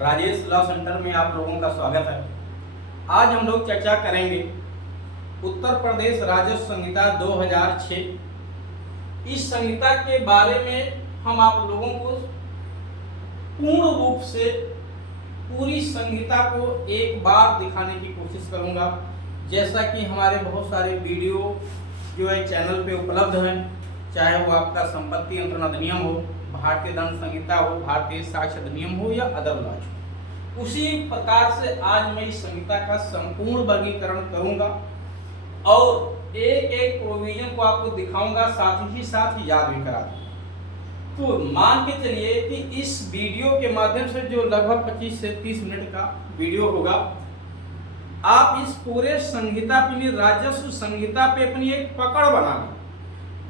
Rajesh law centre में आप लोगों का स्वागत है। आज हम लोग चर्चा करेंगे उत्तर प्रदेश राजस्व संहिता 2006। इस संहिता के बारे में हम आप लोगों को पूर्ण रूप से पूरी संहिता को एक बार दिखाने की कोशिश करूंगा। जैसा कि हमारे बहुत सारे वीडियो जो है चैनल पे उपलब्ध हैं, चाहे वो आपका संपत्ति अंतरण अधिनियम हो, भारतीय दंड संहिता हो, भारतीय साक्ष्य अधिनियम हो या अदर लॉज हो, उसी प्रकार से आज मैं इस संहिता का संपूर्ण वर्गीकरण करूंगा और एक एक प्रोविजन को आपको दिखाऊंगा, साथ ही साथ याद भी करा दूंगा। तो मान के चलिए कि इस वीडियो के माध्यम से जो लगभग 25 से 30 मिनट का वीडियो होगा, आप इस पूरे संहिता पे, राजस्व संहिता पे अपनी एक पकड़ बना लें,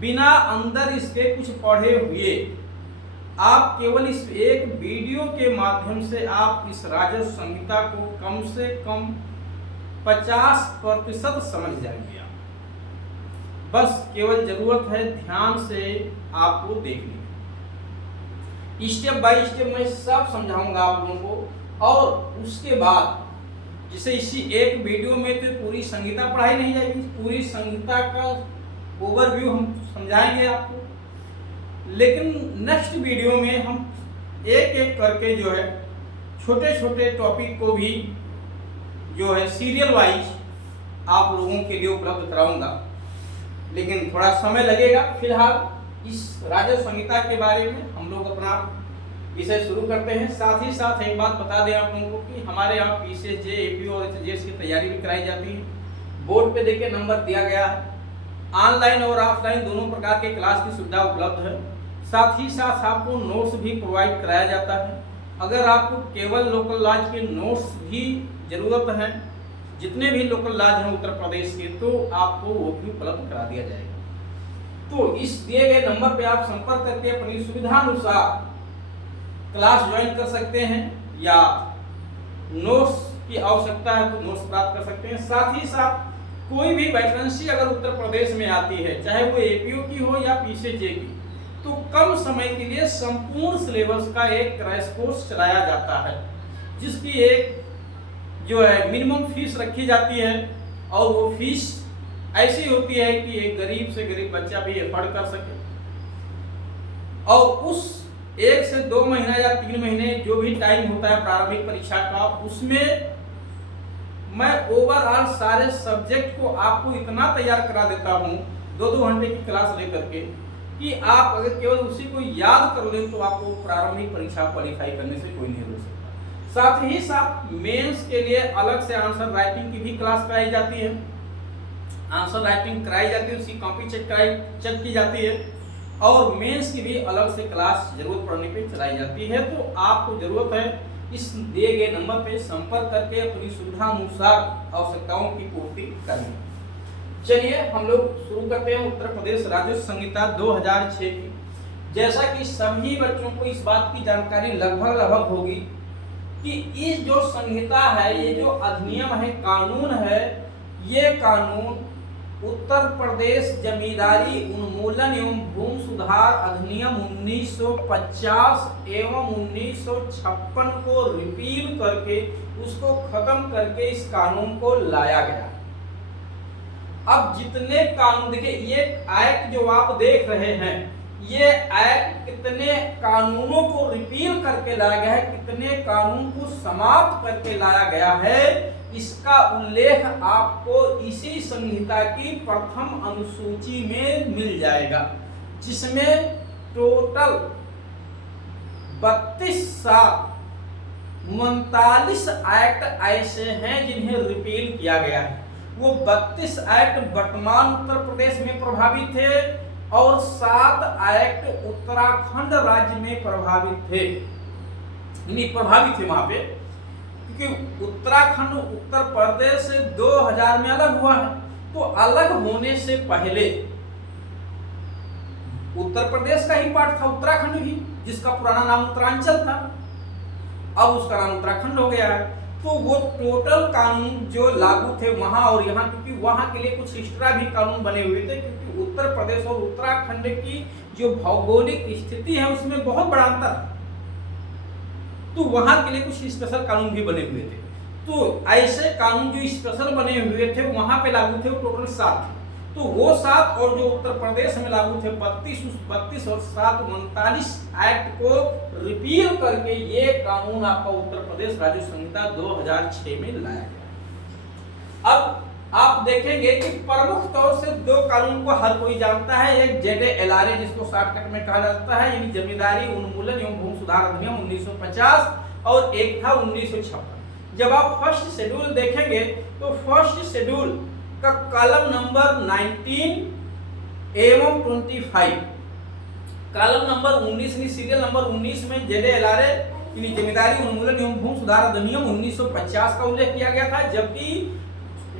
बिना अंदर इसके कुछ पढ़े हुए। आप केवल इस एक वीडियो के माध्यम से आप इस राजस्व संहिता को कम से कम 50% समझ जाएंगे। आप बस केवल जरूरत है ध्यान से आपको देखने की। स्टेप बाय स्टेप मैं सब समझाऊंगा आप लोगों को, और उसके बाद जिसे इसी एक वीडियो में तो पूरी संहिता पढ़ाई नहीं जाएगी, पूरी संहिता का ओवरव्यू हम समझाएंगे आपको। लेकिन नेक्स्ट वीडियो में हम एक एक करके जो है छोटे छोटे टॉपिक को भी जो है सीरियल वाइज आप लोगों के लिए उपलब्ध कराऊंगा, लेकिन थोड़ा समय लगेगा। फिलहाल इस राजस्व संहिता के बारे में हम लोग अपना विषय शुरू करते हैं। साथ ही साथ एक बात बता दें आप लोगों को कि हमारे यहाँ पीसीएस जे, एपी और एचजीएस की तैयारी भी कराई जाती है। बोर्ड पे देखिए नंबर दिया गया है। ऑनलाइन और ऑफलाइन दोनों प्रकार के क्लास की सुविधा उपलब्ध है। साथ ही साथ आपको नोट्स भी प्रोवाइड कराया जाता है। अगर आपको केवल लोकल लॉज के नोट्स भी जरूरत है, जितने भी लोकल लॉज हैं उत्तर प्रदेश के, तो आपको वो भी उपलब्ध करा दिया जाएगा। तो इस दिए गए नंबर पे आप संपर्क करके अपनी सुविधानुसार क्लास ज्वाइन कर सकते हैं, या नोट्स की आवश्यकता है तो नोट्स प्राप्त कर सकते हैं। साथ ही साथ कोई भी वैकेंसी अगर उत्तर प्रदेश में आती है, चाहे वो एपीओ की हो या पीसीजे की, तो कम समय के लिए संपूर्ण सिलेबस का एक क्रैश कोर्स चलाया जाता है, जिसकी एक जो है मिनिमम फीस रखी जाती है, और वो फीस ऐसी होती है कि एक गरीब से गरीब बच्चा भी एफर्ड कर सके। और उस 1 से 2 महीना या 3 महीने जो भी टाइम होता है प्रारंभिक परीक्षा का, उसमें मैं ओवरऑल सारे सब्जेक्ट को आपको इतना तैयार करा देता हूँ 2-2 घंटे की क्लास लेकर के, कि आप अगर केवल उसी को याद कर लें तो आपको प्रारंभिक परीक्षा क्वालिफाई करने से कोई नहीं रोक सकता। साथ ही साथ मेंस के लिए अलग से आंसर राइटिंग की भी क्लास कराई जाती है। आंसर राइटिंग कराई जाती है, उसकी कॉपी चेक की जाती है, और मेंस की भी अलग से क्लास जरूरत पड़ने पे चलाई जाती है। तो आपको जरूरत है इस दिए गए नंबर पे संपर्क करके अपनी सुविधा अनुसार आवश्यकताओं की पूर्ति करनी। चलिए हम लोग शुरू करते हैं उत्तर प्रदेश राजस्व संहिता 2006 की। जैसा कि सभी बच्चों को इस बात की जानकारी लगभग होगी कि इस जो संहिता है, ये जो अधिनियम है, कानून है, ये कानून उत्तर प्रदेश जमींदारी उन्मूलन एवं भूमि सुधार अधिनियम 1950 एवं 1956 को रिपील करके, उसको खत्म करके इस कानून को लाया गया। अब जितने कानून देखिए, ये एक्ट जो आप देख रहे हैं, ये एक्ट कितने कानूनों को रिपील करके लाया गया है, कितने कानून को समाप्त करके लाया गया है, इसका उल्लेख आपको इसी संहिता की प्रथम अनुसूची में मिल जाएगा, जिसमें टोटल 39 एक्ट ऐसे हैं जिन्हें रिपील किया गया है। वो 32 एक्ट वर्तमान उत्तर प्रदेश में प्रभावित थे, और 7 एक्ट उत्तराखंड राज्य में प्रभावित थे। वहां पे, क्योंकि उत्तराखंड उत्तर प्रदेश से 2000 में अलग हुआ है, तो अलग होने से पहले उत्तर प्रदेश का ही पार्ट था उत्तराखंड ही, जिसका पुराना नाम उत्तरांचल था, अब उसका नाम उत्तराखंड हो गया है। तो वो टोटल कानून जो लागू थे वहां और यहाँ, क्योंकि वहां के लिए कुछ एक्स्ट्रा भी कानून बने हुए थे, क्योंकि उत्तर प्रदेश और उत्तराखंड की जो भौगोलिक स्थिति है उसमें बहुत बड़ा अंतर है। तो वहां के लिए कुछ स्पेशल कानून भी बने हुए थे। तो ऐसे कानून जो स्पेशल बने हुए थे वहां पे लागू थे, वो टोटल 7 थे। तो वो 7 और जो उत्तर प्रदेश में लागू थे 32 और 7 39 एक्ट को रिपील करके ये कानून आपका उत्तर प्रदेश राज्य संहिता 2006 में लाया गया। अब आप देखेंगे कि प्रमुख तौर से 2 कानून को हर कोई जानता है। एक ZALRA जिसको शॉर्टकट में कहा जाता है, यानी जमींदारी उन्मूलन एवं भूमि सुधार अधिनियम 1950, और एक था 1956। जब आप फर्स्ट शेड्यूल देखेंगे तो फर्स्ट शेड्यूल का कॉलम नंबर 19 एवं 25, कॉलम नंबर 19 सीरियल नंबर 19 में ZALRA यानी जमींदारी उन्मूलन एवं भूमि सुधार अधिनियम 1950 का उल्लेख किया गया था, जबकि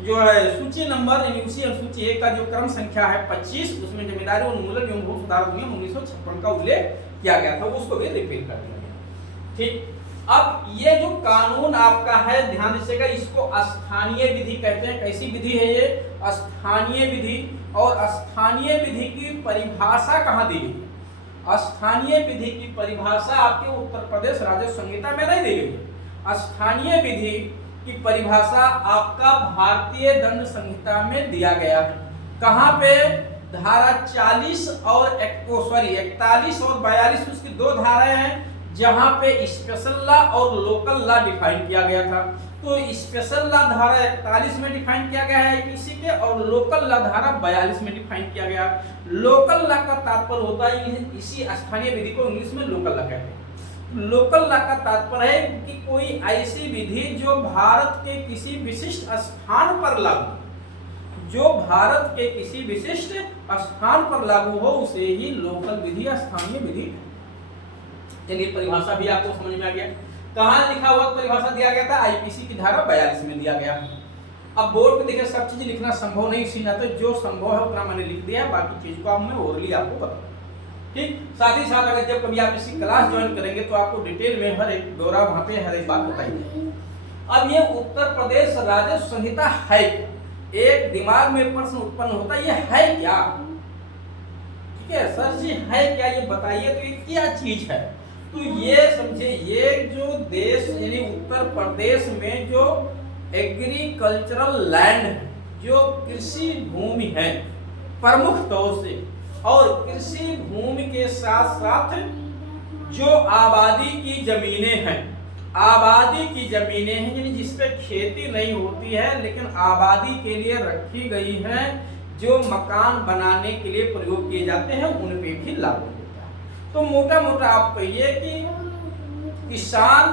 जो है सूची नंबर यानी उसी अनुसूची 1 का जो क्रम संख्या है 25, उसमें जमींदारी उन्मूलन एवं भूमि सुधार अधिनियम 1956 का उल्लेख किया गया था, उसको भी रिपील कर दिया गया। ठीक, अब ये जो कानून आपका है ध्यान दीजिएगा, इसको स्थानीय विधि कहते हैं। कैसी विधि है ये? स्थानीय विधि। और स्थानीय विधि की परिभाषा कहाँ दी गई है? स्थानीय विधि की परिभाषा आपके उत्तर प्रदेश राज्य संहिता में नहीं दी गई है। स्थानीय विधि की परिभाषा आपका भारतीय दंड संहिता में दिया गया है। कहां पे? धारा 40 और 41 और 42, उसकी 2 धाराएं हैं जहां पे स्पेशल लॉ और लोकल लॉ डिफाइन किया गया था। तो स्पेशल लॉ धारा 41 में डिफाइन किया गया है आईपीसी के, और लोकल लॉ धारा 42 में डिफाइन किया गया। लोकल लॉ का तात्पर्य होता है, इसी स्थानीय विधि को इंग्लिश में लोकल लॉ कहते हैं। लोकल लॉ का तात्पर्य है कि कोई ऐसी विधि जो भारत के किसी विशिष्ट स्थान पर लागू, जो भारत के किसी विशिष्ट स्थान पर लागू हो, उसे ही लोकल विधि या स्थानीय विधि। चलिए, परिभाषा भी आपको समझ में आ गया। कहाँ लिखा हुआ परिभाषा दिया गया था? आईपीसी की धारा 42 में दिया गया। अब बोर्ड पे देखिए, सब चीज लिखना संभव नहीं, इसी नाते जो संभव है उतना मैंने लिख दिया, बाकी चीज को अब मैं ओरली आपको बताऊँ। ठीक, साथ ही साथ अगर जब कभी आप इसी क्लास ज्वाइन करेंगे तो आपको डिटेल में हर एक ब्यौरा वहां पे हर एक बात बताई जाएगी। अब ये उत्तर प्रदेश राज्य संहिता है, एक दिमाग में प्रश्न उत्पन्न होता है, ये है क्या? ठीक है सर जी, है क्या ये बताइए, तो ये क्या चीज है? तो ये समझे, ये जो देश यानी उत्तर प्रदेश में जो एग्रीकल्चरल लैंड है, जो कृषि भूमि है प्रमुख तौर से, और कृषि भूमि के साथ साथ जो आबादी की जमीनें हैं, आबादी की जमीनें हैं यानी जिसपे खेती नहीं होती है लेकिन आबादी के लिए रखी गई हैं, जो मकान बनाने के लिए प्रयोग किए जाते हैं, उन पे भी लागू होता है। तो मोटा मोटा आप कहिए कि किसान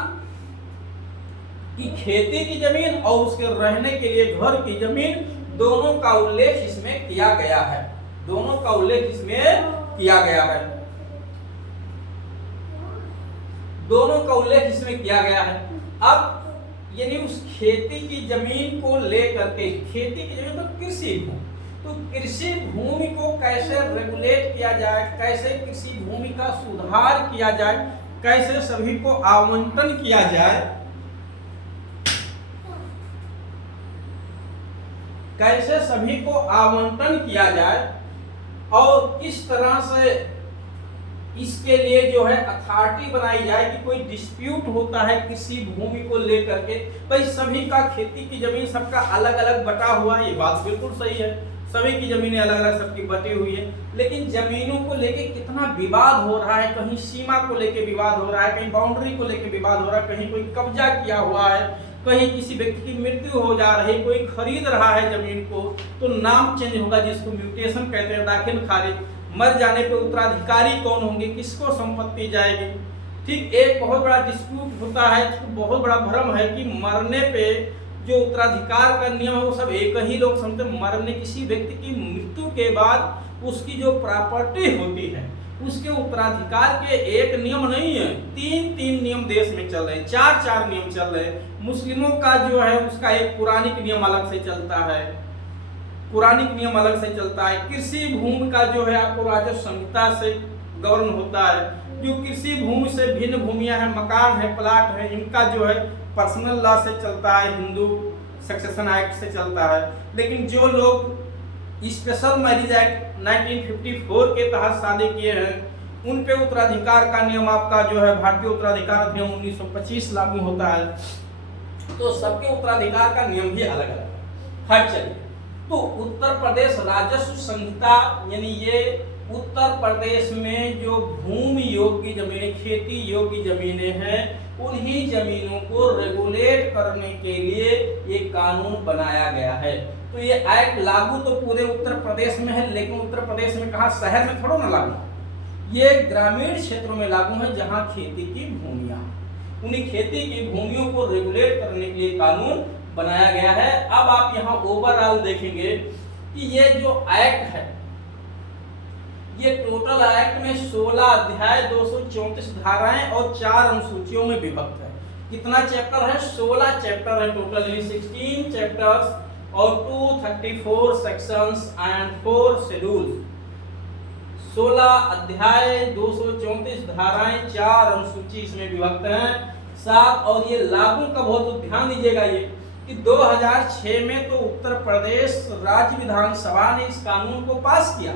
की खेती की जमीन और उसके रहने के लिए घर की जमीन, दोनों का उल्लेख इसमें किया गया है, दोनों का उल्लेख इसमें किया गया है, दोनों का उल्लेख इसमें किया गया है। अब यानी उस खेती की जमीन को लेकर के, खेती की जमीन तो कृषि भूमि, तो कृषि भूमि को कैसे रेगुलेट किया जाए, कैसे कृषि भूमि का सुधार किया जाए, कैसे सभी को आवंटन किया जाए, कैसे सभी को आवंटन किया जाए, और किस तरह से इसके लिए जो है अथॉरिटी बनाई जाए कि कोई डिस्प्यूट होता है किसी भूमि को लेकर के, भाई सभी का खेती की जमीन सबका अलग अलग बटा हुआ है, ये बात बिल्कुल सही है, सभी की जमीनें अलग अलग सबकी बटी हुई है, लेकिन जमीनों को लेके कितना विवाद हो रहा है, कहीं सीमा को लेके विवाद हो रहा है, कहीं बाउंड्री को लेके विवाद हो रहा है, कहीं कोई कब्जा किया हुआ है, कहीं किसी व्यक्ति की मृत्यु हो जा रही, कोई खरीद रहा है जमीन को, तो नाम चेंज होगा जिसको म्यूटेशन कहते हैं, दाखिल खारिज, मर जाने पे उत्तराधिकारी कौन होंगे, किसको संपत्ति जाएगी। ठीक, एक बहुत बड़ा डिस्प्यूट होता है, बहुत बड़ा भ्रम है कि मरने पे जो उत्तराधिकार का नियम है वो सब एक ही लोग समझते, मरने किसी व्यक्ति की मृत्यु के बाद उसकी जो प्रॉपर्टी होती है उसके उत्तराधिकार के एक नियम नहीं है, 3 नियम देश में चल रहे हैं, 4 नियम चल रहे हैं। मुस्लिमों का जो है उसका एक पुरानिक नियम अलग से चलता है, पुरानिक नियम अलग से चलता है। कृषि भूमि का जो है आपको राज्य संहिता से गवर्न होता है, जो कृषि भूमि से भिन्न भूमियां हैं, मकान है, प्लाट है, इनका जो है पर्सनल लॉ से चलता है, हिंदू सक्सेशन एक्ट से चलता है। लेकिन जो लोग स्पेशल मैरिज एक्ट 1954 के तहत शादी किए हैं उन पे उत्तराधिकार का नियम आपका जो है भारतीय उत्तराधिकार अधिनियम 1925 लागू होता है। तो सबके उत्तराधिकार का नियम भी अलग अलग है। चलिए, तो उत्तर प्रदेश राजस्व संहिता यानी ये उत्तर प्रदेश में जो भूमि योग्य जमीनें, खेती योग्य जमीनें हैं, उन्हीं जमीनों को रेगुलेट करने के लिए ये कानून बनाया गया है। तो ये एक्ट लागू तो पूरे उत्तर प्रदेश में है, लेकिन उत्तर प्रदेश में कहा, शहर में थोड़ा ना लागू, ये ग्रामीण क्षेत्रों में लागू है जहां खेती की भूमियां, उन्हीं खेती की भूमियों को रेगुलेट करने के लिए कानून बनाया गया है। अब आप यहाँ ओवरऑल देखेंगे कि ये जो एक्ट है, ये टोटल एक्ट में 16 अध्याय, 234 धाराएं और 4 अनुसूचियों में विभक्त है। कितना चैप्टर है? 16 चैप्टर है टोटल, 16 चैप्टर्स और 234 सेक्शंस एंड 4 शेड्यूल्स। 16 अध्याय, 234 धाराएं, 4 अनुसूची इसमें विभक्त हैं। साथ और ये लागू कब हो, तो ध्यान दीजिएगा ये कि 2006 में तो उत्तर प्रदेश राज्य विधानसभा ने इस कानून को पास किया,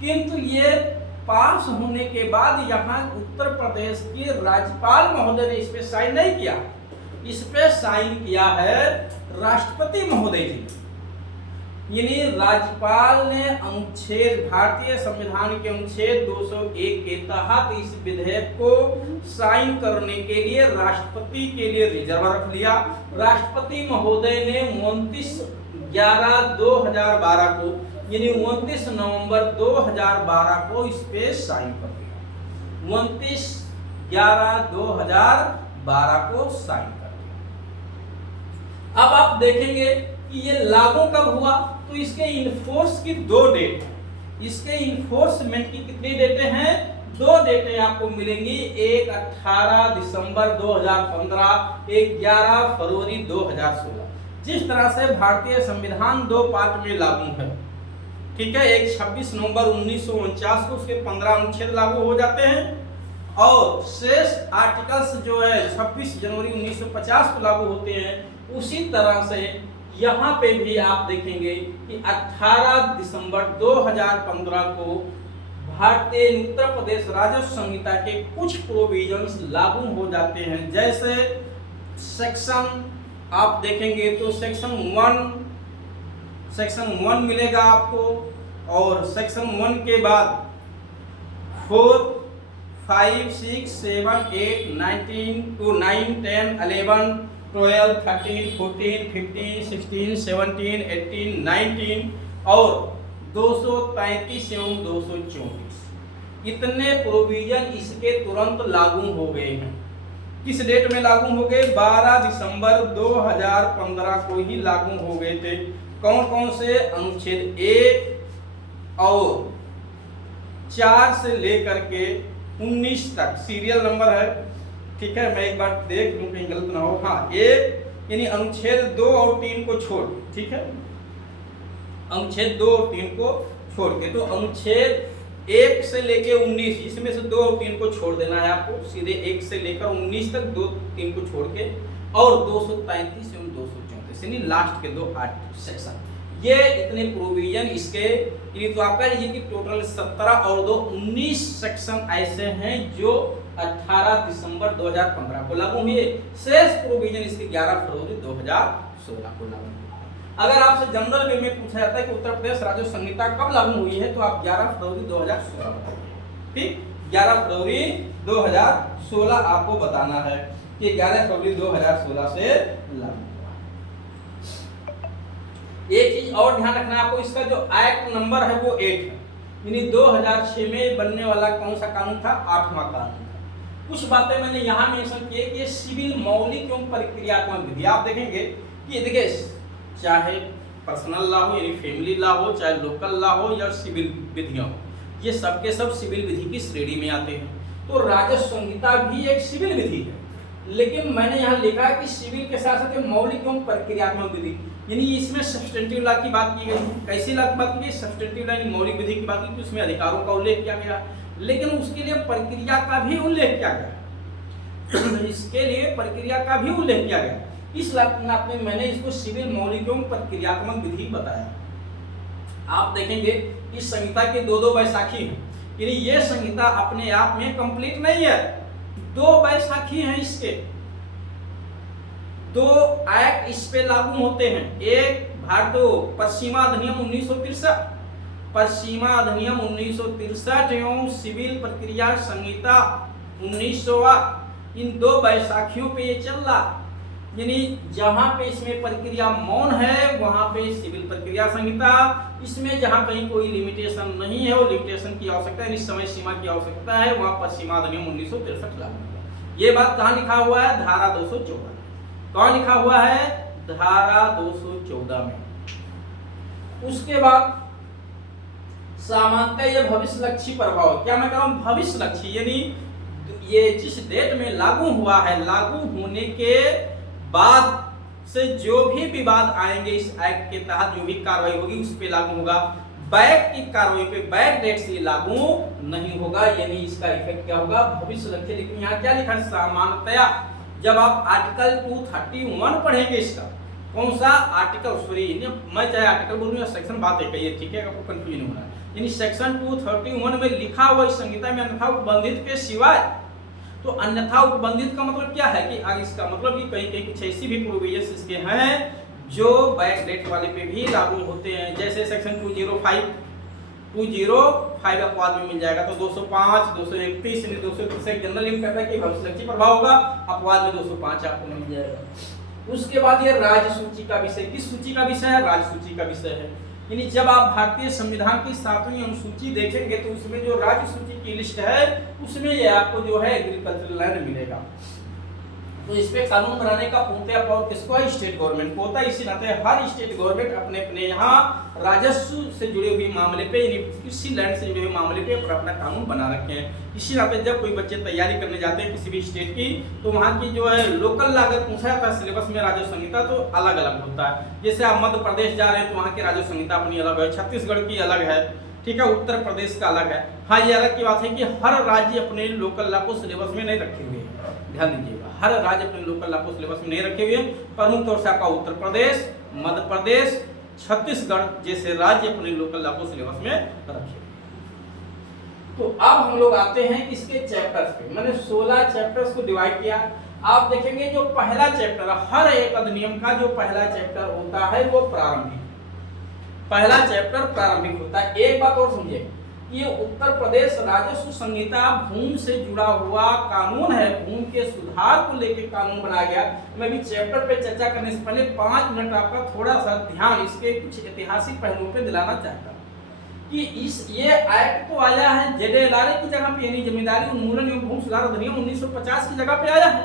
किंतु ये पास होने के बाद यहाँ उत्तर प्रदेश के राज्यपाल महोदय ने इस पे साइन नहीं किया, इस पे साइन किया है राष्ट्रपति महोदय जी। यानी राज्यपाल ने अनुच्छेद, भारतीय संविधान के अनुच्छेद 201 के तहत इस विधेयक को साइन करने के लिए राष्ट्रपति के लिए रिजर्व रख लिया। राष्ट्रपति महोदय ने 29/11/2012 को, यानी 29 नवंबर 2012 को इस पे साइन कर दिया। 29/11/2012 को साइन कर दिया। अब आप देखेंगे कि ये लागू कब हुआ, तो इसके इन्फोर्स की 2 डेट है। इसके इन्फोर्समेंट की कितनी डेटें हैं? 2 डेटें आपको मिलेंगी, एक 18 दिसंबर 2015, एक 11 फरवरी 2016। जिस तरह से भारतीय संविधान 2 पार्ट में लागू है, ठीक है, एक 26 नवंबर 1949 को उसके 15 अनुच्छेद लागू हो जाते हैं और शेष आर्टिकल्स जो है 26 जनवरी 1950 को लागू होते हैं। उसी तरह से यहाँ पे भी आप देखेंगे कि 18 दिसंबर 2015 को भारतीय उत्तर प्रदेश राजस्व संहिता के कुछ प्रोविजंस लागू हो जाते हैं। जैसे सेक्शन आप देखेंगे तो सेक्शन 1 मिलेगा आपको, और सेक्शन 1 के बाद 4, 5, 6, 7, 8, 9, 10, 11, 12, 13, 14, 15, 16, 17, 18, 19 और 233 एवं 234 इतने प्रोविजन इसके तुरंत लागू हो गए हैं। किस डेट में लागू हो गए? 12 दिसंबर 2015 को ही लागू हो गए थे। कौन कौन से? अनुच्छेद 1 और 4 से लेकर के 19 तक सीरियल नंबर है, ठीक है, मैं एक बार देख लूं कहीं गलत ना हो। हाँ, एक यानी अनुच्छेद 2 और 3 को छोड़, ठीक है, अनुच्छेद 2 और 3 को छोड़ के, तो अनुच्छेद 1 से लेके 19 इसमें से 2 और 3 को छोड़ देना है आपको, सीधे 1 से लेकर 19 तक 2, 3 को छोड़ के, और 233 एवं 234 यानी लास्ट के 2 सेक्शन, ये इतने प्रोविजन इसके, तो आप कह लीजिए कि टोटल 17 और 2 19 सेक्शन ऐसे हैं जो 18 दिसंबर 2015 को लागू हुए। शेष प्रोविजन इसके 11 फरवरी 2016 को लागू हुआ। अगर आपसे जनरल वे में पूछा जाता है कि उत्तर प्रदेश राजस्व संहिता कब लागू हुई है, तो आप 11 फरवरी 2016 बताइए। ठीक, 11 फरवरी 2016 आपको बताना है कि 11 फरवरी 2016 से लागू। एक चीज और ध्यान रखना है आपको, इसका जो एक्ट नंबर है वो 8 है, यानी 2006 में बनने वाला कौन सा कानून था? 8वां कानून था। कुछ बातें मैंने यहाँ मेंशन की है कि ये सिविल मौलिक एवं प्रक्रियात्मक विधि, आप देखेंगे कि देखिए चाहे पर्सनल लॉ हो यानी फैमिली लॉ हो, चाहे लोकल लॉ हो या सिविल विधियां हो, ये सबके सब सिविल विधि की श्रेणी में आते हैं। तो राजस्व संहिता भी एक सिविल विधि है, लेकिन मैंने यहाँ लिखा है कि सिविल के साथ साथ मौलिक एवं प्रक्रियात्मक विधि, यानी इसमें सब्सटेंटिव लॉ की बात की गई। कैसी लॉ की बात की गई? सब्सटेंटिव लॉ यानी मौलिक विधि की बात की, उसमें अधिकारों का उल्लेख किया गया, लेकिन उसके लिए प्रक्रिया का भी उल्लेख किया गया इसके लिए प्रक्रिया का भी उल्लेख किया गया। इस नाते में मैंने इसको सिविल मौलिक एवं प्रक्रियात्मक विधि बताया। आप देखेंगे इस संहिता के 2 बैसाखी हैं, यानी ये संहिता अपने आप में कंप्लीट नहीं है। 2 बैसाखी हैं इसके, 2 एक्ट इस पे लागू होते हैं। एक भारतीय पश्चिमा अधिनियम 1963, पश्चिमा अधिनियम 1963 एवं सिविल प्रक्रिया संहिता 1900, इन 2 बैसाखियों पे ये चल रहा। यानी जहां पे इसमें प्रक्रिया मौन है वहां पे सिविल प्रक्रिया संहिता, इसमें जहां कहीं कोई लिमिटेशन नहीं है, वो लिमिटेशन की आवश्यकता है, समय सीमा की आवश्यकता है, वहां पश्चिमा अधिनियम 1963 लागू। ये बात कहां लिखा हुआ है? धारा 214। कहां लिखा हुआ है? धारा 214 में। उसके बाद सामान्यतः ये भविष्य लक्षी प्रभाव, क्या मैं कह रहा हूं? भविष्य लक्षी, यानी ये जिस डेट में लागू हुआ है, लागू होने के बाद से जो भी विवाद आएंगे इस एक्ट के तहत, जो भी कार्रवाई होगी उस पे लागू होगा। बैक की कार्रवाई पे बैक डेट से लागू नहीं होगा, यानी इसका इफेक्ट क्या होगा? भविष्य लक्षी। लेकिन यहाँ क्या लिखा है? सामान्यतया जब आप आर्टिकल 231 पढ़ेंगे, इसका कौन सा आर्टिकल, सॉरी मैं चाहे आर्टिकल बोलूं या सेक्शन, बात है कहिए, ठीक है, आपको कंफ्यूजन हो रहा है। यानी सेक्शन 231 में लिखा हुआ इस संहिता में अन्यथा उपबंधित के सिवाय, तो अन्यथा उपबंधित का मतलब क्या है कि आगे इसका मतलब कि कहीं कहीं कुछ ऐसी भी प्रोविजंस इसके हैं जो बैक डेट वाले पे भी लागू होते हैं। जैसे सेक्शन 205 अपवाद में मिल जाएगा, तो 205, 231, 231 एक जनरल लिमिट कहता है कि भविष्य लक्षी प्रभाव होगा, अपवाद में 205 आपको मिल जाएगा। उसके बाद ये राज्य सूची का विषय, किस सूची का विषय है? राज्य सूची का विषय है। यानी जब आप भारतीय संविधान की 7वीं अनुसूची देखेंगे तो उसमें जो राज्य सूची की लिस्ट है उसमें ये आपको जो है एग्रीकल्चरल लैंड मिलेगा। तो इस पे कानून बनाने का पूर्णतः पावर किसको है? स्टेट गवर्नमेंट को होता है। इसी नाते हर स्टेट गवर्नमेंट अपने अपने यहाँ राजस्व से जुड़े हुए मामले पे, यानी कृषि लैंड से जुड़े हुए मामले पे अपना कानून बना रखे हैं। इसी नाते जब कोई बच्चे तैयारी करने जाते हैं किसी भी स्टेट की, तो वहाँ की जो है लोकल अगर पूछा जाता है सिलेबस में राजस्व संहिता, तो अलग अलग होता है। जैसे आप मध्य प्रदेश जा रहे हैं तो वहाँ की राजस्व संहिता अपनी अलग है, छत्तीसगढ़ की अलग है, ठीक है, उत्तर प्रदेश का अलग है। हाँ, ये अलग की बात है कि हर राज्य अपने लोकल लॉ को सिलेबस में नहीं रखे हुए हैं, ध्यान दीजिएगा, हर राज्य अपने लोकल लॉ को सिलेबस में नहीं रखे हुए। प्रमुख तौर से आपका उत्तर प्रदेश, मध्य प्रदेश, छत्तीसगढ़ जैसे राज्य अपने लोकल लॉ को सिलेबस में रखे। तो अब हम लोग आते हैं इसके चैप्टर्स पे। मैंने 16 चैप्टर्स को डिवाइड किया। आप देखेंगे जो पहला चैप्टर, हर एक अधिनियम का जो पहला चैप्टर होता है वो प्रारंभिक, पहला चैप्टर प्रारंभिक होता है। एक बात और समझिए, ये उत्तर प्रदेश राजस्व संहिता भूमि से जुड़ा हुआ कानून है, भूमि के सुधार को लेकर कानून बनाया गया। मैं भी चैप्टर पे चर्चा करने से पहले 5 मिनट आपका थोड़ा सा ध्यान इसके कुछ ऐतिहासिक पहलुओं पे दिलाना चाहता हूँ कि ये एक्ट तो आया है जेडेएलआरए की जगह पे, यानी जमींदारी उन्मूलन एवं भूमि सुधार अधिनियम 1950 की जगह पे आया है।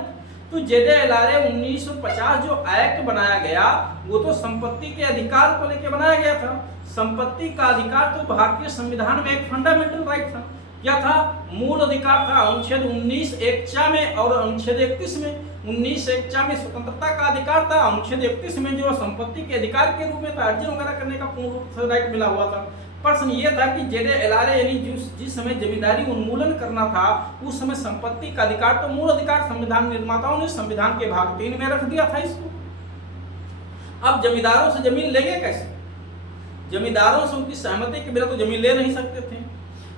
तो जेडेएलआरए 1950 जो एक्ट बनाया गया वो तो संपत्ति के अधिकार को लेकर बनाया गया था। संपत्ति का अधिकार तो भारतीय संविधान में एक फंडामेंटल राइट था। क्या था? मूल अधिकार था। अनुच्छेद 19(1) में और अनुच्छेद 31 में, 19(1) में स्वतंत्रता का अधिकार था, अनुच्छेद 31 में जो संपत्ति के अधिकार के रूप में अर्जन वगैरह करने का पूर्ण रूप से राइट मिला हुआ था। प्रश्न ये था कि जेडेएलआरए यानी जिस समय जमींदारी उन्मूलन करना था उस समय संपत्ति का अधिकार तो मूल अधिकार संविधान निर्माताओं ने संविधान के भाग 3 में रख दिया था इसको। अब जमींदारों से जमीन लेंगे कैसे? जमींदारों से उनकी सहमति के बिना तो जमीन ले नहीं सकते थे।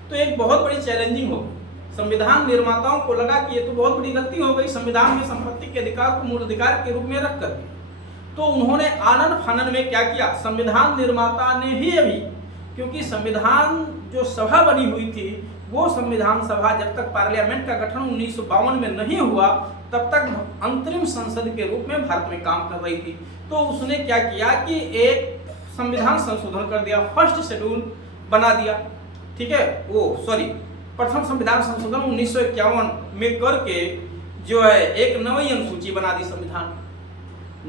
तो एक बहुत बड़ी चैलेंजिंग हो गई। संविधान निर्माताओं को लगा कि ये तो बहुत बड़ी गलती हो गई, संविधान में संपत्ति के अधिकार को मूल अधिकार के रूप में रख कर। तो उन्होंने आनन फानन में क्या किया? संविधान निर्माता ने ही अभी, क्योंकि संविधान जो सभा बनी हुई थी वो संविधान सभा जब तक पार्लियामेंट का गठन 1952 में नहीं हुआ तब तक अंतरिम संसद के रूप में भारत में काम कर रही थी। तो उसने क्या किया कि एक संविधान संशोधन कर दिया, फर्स्ट शेड्यूल बना दिया, ठीक है, प्रथम संविधान संशोधन 1951 में करके जो है एक नई अनुसूची बना दी, संविधान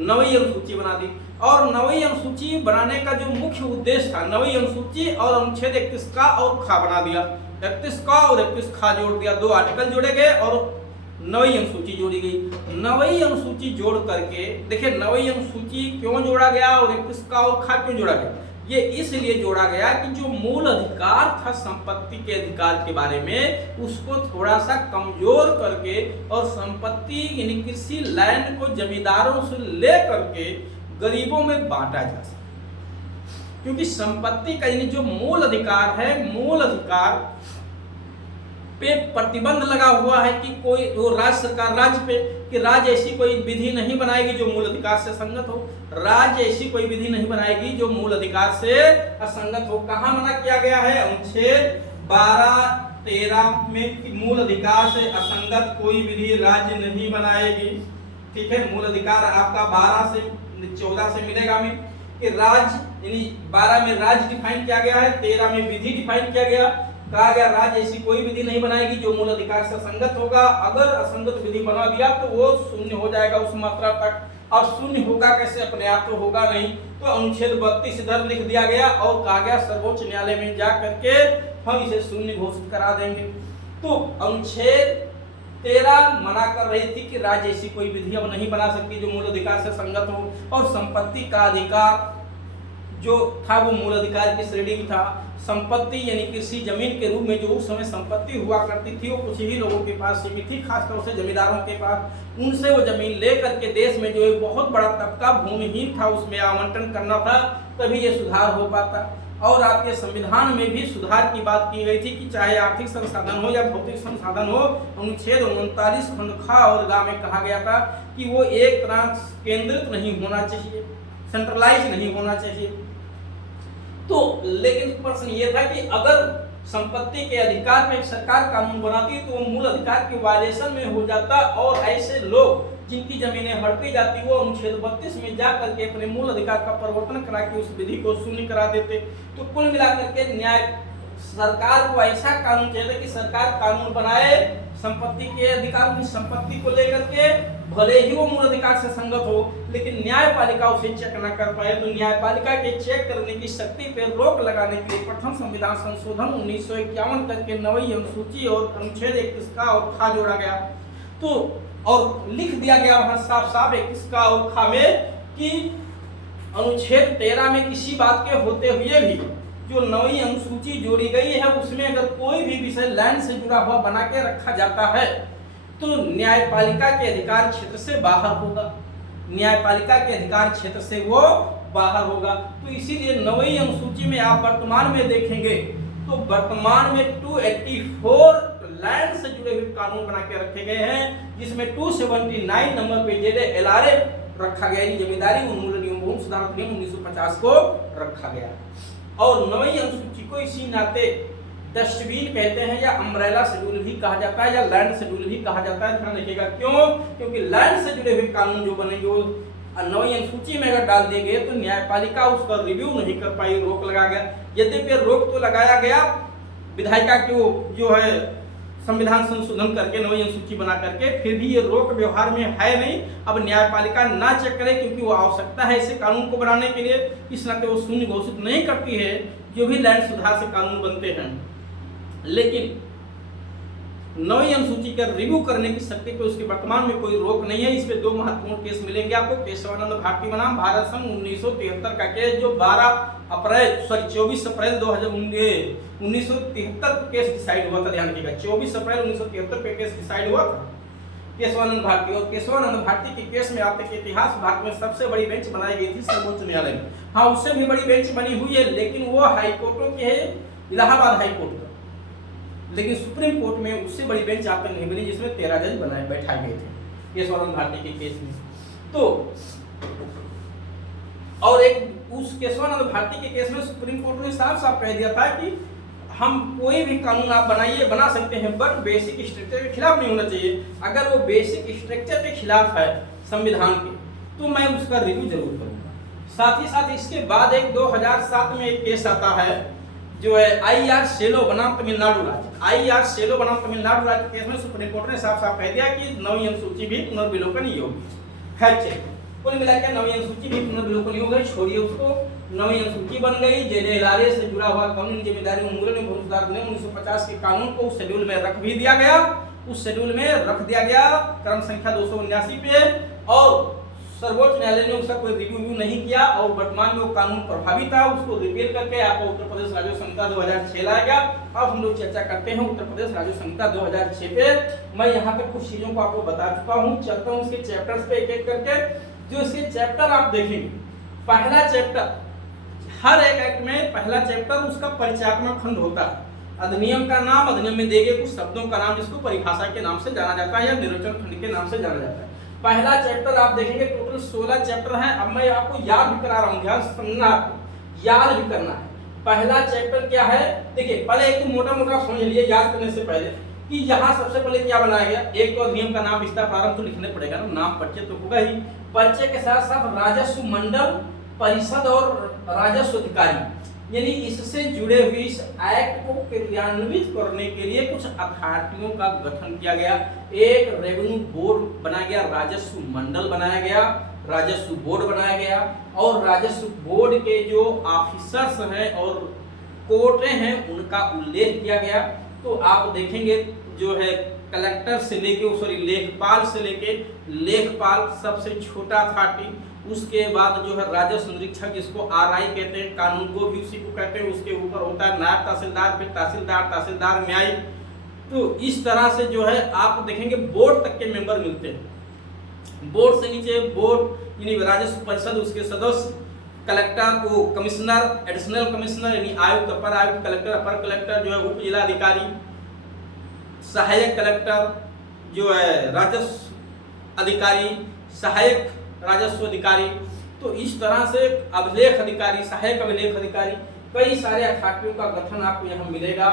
नई अनुसूची बना दी। और नई अनुसूची बनाने का जो मुख्य उद्देश्य था, नई अनुसूची और अनुच्छेद 31 का और खा बना दिया, 31 का और 31 खा जोड़ दिया, 2 आर्टिकल जोड़े गए और नई अनुसूची जोड़ी गई। नई अनुसूची जोड़ करके देखिए, नई अनुसूची क्यों जोड़ा गया और 31 का और खा क्यों जोड़ा गया? ये इसलिए जोड़ा गया कि जो मूल अधिकार था संपत्ति के अधिकार के बारे में उसको थोड़ा सा कमजोर करके और संपत्ति यानी कृषि लैंड को जमींदारों से ले करके गरीबों में बांटा जा सके। क्योंकि संपत्ति का यानी जो मूल अधिकार है, मूल अधिकार पे प्रतिबंध लगा हुआ है कि कोई वो राज्य सरकार राज्य पे कि राज्य ऐसी कोई विधि नहीं बनाएगी जो मूल अधिकार से असंगत हो। राज्य ऐसी कोई विधि नहीं बनाएगी जो मूल अधिकार से असंगत हो। कहाँ मना किया गया है? अनुच्छेद 12-13 में कि मूल अधिकार से असंगत कोई विधि राज्य नहीं बनाएगी। ठीक है, मूल अधिकार आपका 12 से 14 से मिलेगा में कि राज्य, यानी 12 में राज्य डिफाइन किया गया है, 13 में विधि डिफाइन किया गया। कहा गया राज्य ऐसी कोई विधि नहीं बनाएगी जो मूल अधिकार से असंगत होगा। अगर असंगत विधि बना दिया तो वो शून्य हो जाएगा उस मात्रा तक। अब शून्य होगा कैसे? अपने आप तो होगा नहीं। तो अनुच्छेद 32 इधर लिख दिया गया और कहा गया सर्वोच्च न्यायालय में जा करके हम इसे शून्य घोषित करा देंगे। तो अनुच्छेद 13 मना कर रही थी कि राज्य ऐसी कोई विधि अब नहीं बना सकती जो मूल अधिकार से संगत हो, और संपत्ति का अधिकार जो था वो मूल अधिकार की श्रेणी में था। संपत्ति यानी किसी जमीन के रूप में जो उस समय संपत्ति हुआ करती थी वो कुछ ही लोगों के पास सीमित थी, खासतौर से जमींदारों के पास। उनसे वो जमीन लेकर के देश में जो एक बहुत बड़ा तबका भूमिहीन था उसमें आवंटन करना था, तभी ये सुधार हो पाता। और आपके संविधान में भी सुधार की बात की गई थी कि चाहे आर्थिक संसाधन हो या भौतिक संसाधन हो। अनुच्छेद 39 खंड ख और ग में कहा गया था कि वो एक तरह केंद्रित नहीं होना चाहिए, सेंट्रलाइज नहीं होना चाहिए। तो लेकिन प्रश्न ये था कि अगर संपत्ति के अधिकार में एक सरकार कानून बनाती तो वो मूल अधिकार के वायलेशन में हो जाता, और ऐसे लोग जिनकी जमीनें हड़पी जाती वो अनुच्छेद 32 में जा करके अपने मूल अधिकार का परिवर्तन करा के उस विधि को शून्य करा देते। तो कुल मिलाकर के न्याय सरकार को ऐसा कानून चाहिए कि सरकार कानून बनाए संपत्ति के अधिकार, संपत्ति को लेकर के भले ही वो मूल अधिकार से संगत हो, लेकिन न्यायपालिका उसे चेक न कर पाए। तो न्यायपालिका के चेक करने की शक्ति पर रोक लगाने के लिए प्रथम संविधान संशोधन 1951 करके 9वीं अनुसूची और अनुच्छेद 21 का और खा जोड़ा गया। तो और लिख दिया गया वहां साफ साफ 21 का और खा में कि अनुच्छेद 13 में किसी बात के होते हुए भी जो 9वीं अनुसूची जोड़ी गई है उसमें अगर कोई भी विषय लैंड से जुड़ा हुआ बना के रखा जाता है तो न्यायपालिका के अधिकार क्षेत्र से बाहर होगा, न्यायपालिका के अधिकार क्षेत्र से वो बाहर होगा। तो इसीलिए 9वीं अनुसूची में आप वर्तमान में देखेंगे तो वर्तमान में 284 लैंड से जुड़े हुए कानून बना के रखे गए हैं, जिसमें 279 नंबर पे JLRA रखा गया, जमींदारी उन्मूलन एवं भूमि सुधार अधिनियम 1950 को रखा गया। और 9वीं अनुसूची को इसी नाते डस्टबिन कहते हैं या अम्ब्रेला शेड्यूल भी कहा जाता है या लैंड शेड्यूल भी कहा जाता है। ध्यान रखिएगा क्यों? क्योंकि लैंड से जुड़े हुए कानून जो बनेंगे वो 9वीं अनुसूची में अगर डाल दिए गए तो न्यायपालिका उसका रिव्यू नहीं कर पाई, रोक लगा गया। यद्यपि रोक तो लगाया गया, विधायिका की जो है संविधान संशोधन करके 9वीं अनुसूची बना करके, फिर भी ये रोक व्यवहार में है नहीं। अब न्यायपालिका ना चेक करे क्योंकि वो आवश्यकता है इसे कानून को बनाने के लिए, इस नाते वो शून्य घोषित नहीं करती है जो भी लैंड सुधार से कानून बनते हैं। लेकिन 9वीं अनुसूची का रिव्यू करने की शक्ति पे उसके वर्तमान में कोई रोक नहीं है। इस पे दो महत्वपूर्ण केस मिलेंगे आपको। केशवानंद भारती बनाम भारत संघ 1973 का केस जो 24 अप्रैल 1973 केस डिसाइड हुआ था। ध्यान रखिएगा 24 अप्रैल 1973 पे केस डिसाइड हुआ था केशवानंद भारती। और केशवानंद भारती के केस में आप देखिए इतिहास भारत में सबसे बड़ी बेंच बनाई गई थी सर्वोच्च न्यायालय में। हाँ, उससे भी बड़ी बेंच बनी हुई है लेकिन वो हाईकोर्टों की है, इलाहाबाद हाईकोर्ट का। लेकिन सुप्रीम कोर्ट में उससे बड़ी बेंच आप तक नहीं बनी जिसमें 13 जज बैठाए गए थे केशवानंद भारती के केस में। तो और एक उस केशवानंद भारती के केस में सुप्रीम कोर्ट ने साफ साफ कह दिया था कि हम कोई भी कानून आप बना सकते हैं बट बेसिक स्ट्रक्चर के खिलाफ नहीं होना चाहिए। अगर वो बेसिक स्ट्रक्चर के खिलाफ है संविधान के तो मैं उसका रिव्यू जरूर करूंगा। साथ ही साथ इसके बाद एक 2007 में एक केस आता है जो है IR सेलो बनाम तमिलनाडु राज्य। IR सेलो बनाम तमिलनाडु राज्य केस में सुप्रीम कोर्ट ने साफ साफ कह दिया कि 9वीं अनुसूची भी पुनर्विलोकन योग्य है। चेक कुल मिलाकर 9वीं अनुसूची भी पुनर्विलोकन योग्य है, छोड़िए उसको। 9वीं अनुसूची बन गई। JLRA से जुड़ा हुआ कानून जमींदारी उन्मूलन एवं भूमि सुधार अधिनियम 1950 के कानून को उस शेड्यूल में रख भी दिया गया, उस शेड्यूल में रख दिया गया क्रम संख्या 279 पे। और सर्वोच्च न्यायालय ने उसका कोई रिव्यू नहीं किया और वर्तमान में वो कानून प्रभावी था, उसको रिपेयर करके आपको उत्तर प्रदेश राज्य संहिता 2006 लाया गया। अब हम लोग चर्चा करते हैं उत्तर प्रदेश राज्य संहिता 2006 पे। मैं यहाँ पे कुछ चीजों को आपको बता चुका हूँ, चलता हूँ इसके चैप्टर्स पे एक एक करके। जो इसके चैप्टर आप देखेंगे, पहला चैप्टर, हर एक एक्ट में पहला चैप्टर उसका परिचयात्मक खंड होता है। अधिनियम का नाम, अधिनियम में दिए गए कुछ शब्दों का नाम जिसको परिभाषा के नाम से जाना जाता है या निर्वचन खंड के नाम से जाना जाता है। पहला चैप्टर आप देखेंगे टोटल 16 चैप्टर हैं। अब मैं आपको याद भी करा रहा हूँ, ध्यान से समझना, आपको याद भी करना है। पहला चैप्टर क्या है, देखिए पहले एक तो मोटा मोटा समझ लिए याद करने से पहले कि यहाँ सबसे पहले क्या बनाया गया। एक तो अधिनियम का नाम, विस्तार, प्रारंभ तो लिखने पड़ेगा ना, नाम परिचय तो होगा ही। परिचय के साथ साथ राजस्व मंडल, परिषद और राजस्व अधिकारी, यानी इससे जुड़े हुए इस एक्ट को क्रियान्वित करने के लिए कुछ अथॉरिटियों का गठन किया गया। एक रेवेन्यू बोर्ड बनाया गया, राजस्व मंडल बनाया गया, राजस्व बोर्ड बनाया गया, और राजस्व बोर्ड के जो ऑफिसर्स हैं और कोर्टें हैं उनका उल्लेख किया गया। तो आप देखेंगे जो है कलेक्टर से लेके लेखपाल से लेके लेखपाल सबसे छोटा अथॉरिटी, उसके बाद जो है राजस्व निरीक्षक जिसको आरआई कहते हैं, कानून को भी उसी को कहते हैं, उसके ऊपर होता है नायब तहसीलदार, फिर तहसीलदार, तहसीलदार न्यायिक। तो इस तरह से जो है आप देखेंगे बोर्ड तक के मेंबर मिलते हैं। बोर्ड से नीचे बोर्ड यानी राजस्व परिषद, उसके सदस्य, कलेक्टर को कमिश्नर, एडिशनल कमिश्नर यानी आयुक्त, अपर आयुक्त, कलेक्टर, अपर कलेक्टर जो है उप जिला अधिकारी, सहायक कलेक्टर जो है राजस्व अधिकारी, सहायक राजस्व अधिकारी। तो इस तरह से अभिलेख अधिकारी, सहायक अभिलेख अधिकारी, कई सारे अथॉरिटियों का गठन आपको यहाँ मिलेगा।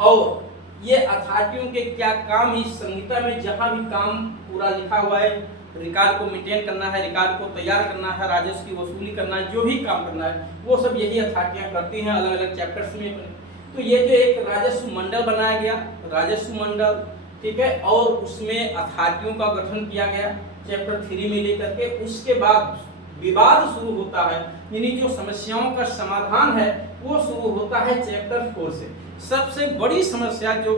और ये अथॉरिटियों के क्या काम, इस संहिता में जहाँ भी काम पूरा लिखा हुआ है, रिकॉर्ड को मेंटेन करना है, रिकॉर्ड को तैयार करना है, राजस्व की वसूली करना है, जो भी काम करना है वो सब यही अथॉरिटियां करती हैं अलग अलग चैप्टर्स में। तो ये जो एक राजस्व मंडल बनाया गया, राजस्व मंडल, ठीक है, और उसमें अथॉरिटियों का गठन किया गया चैप्टर 3 में लेकर के। उसके बाद विवाद शुरू होता है, यानी जो समस्याओं का समाधान है वो शुरू होता है चैप्टर 4 से। सबसे बड़ी समस्या जो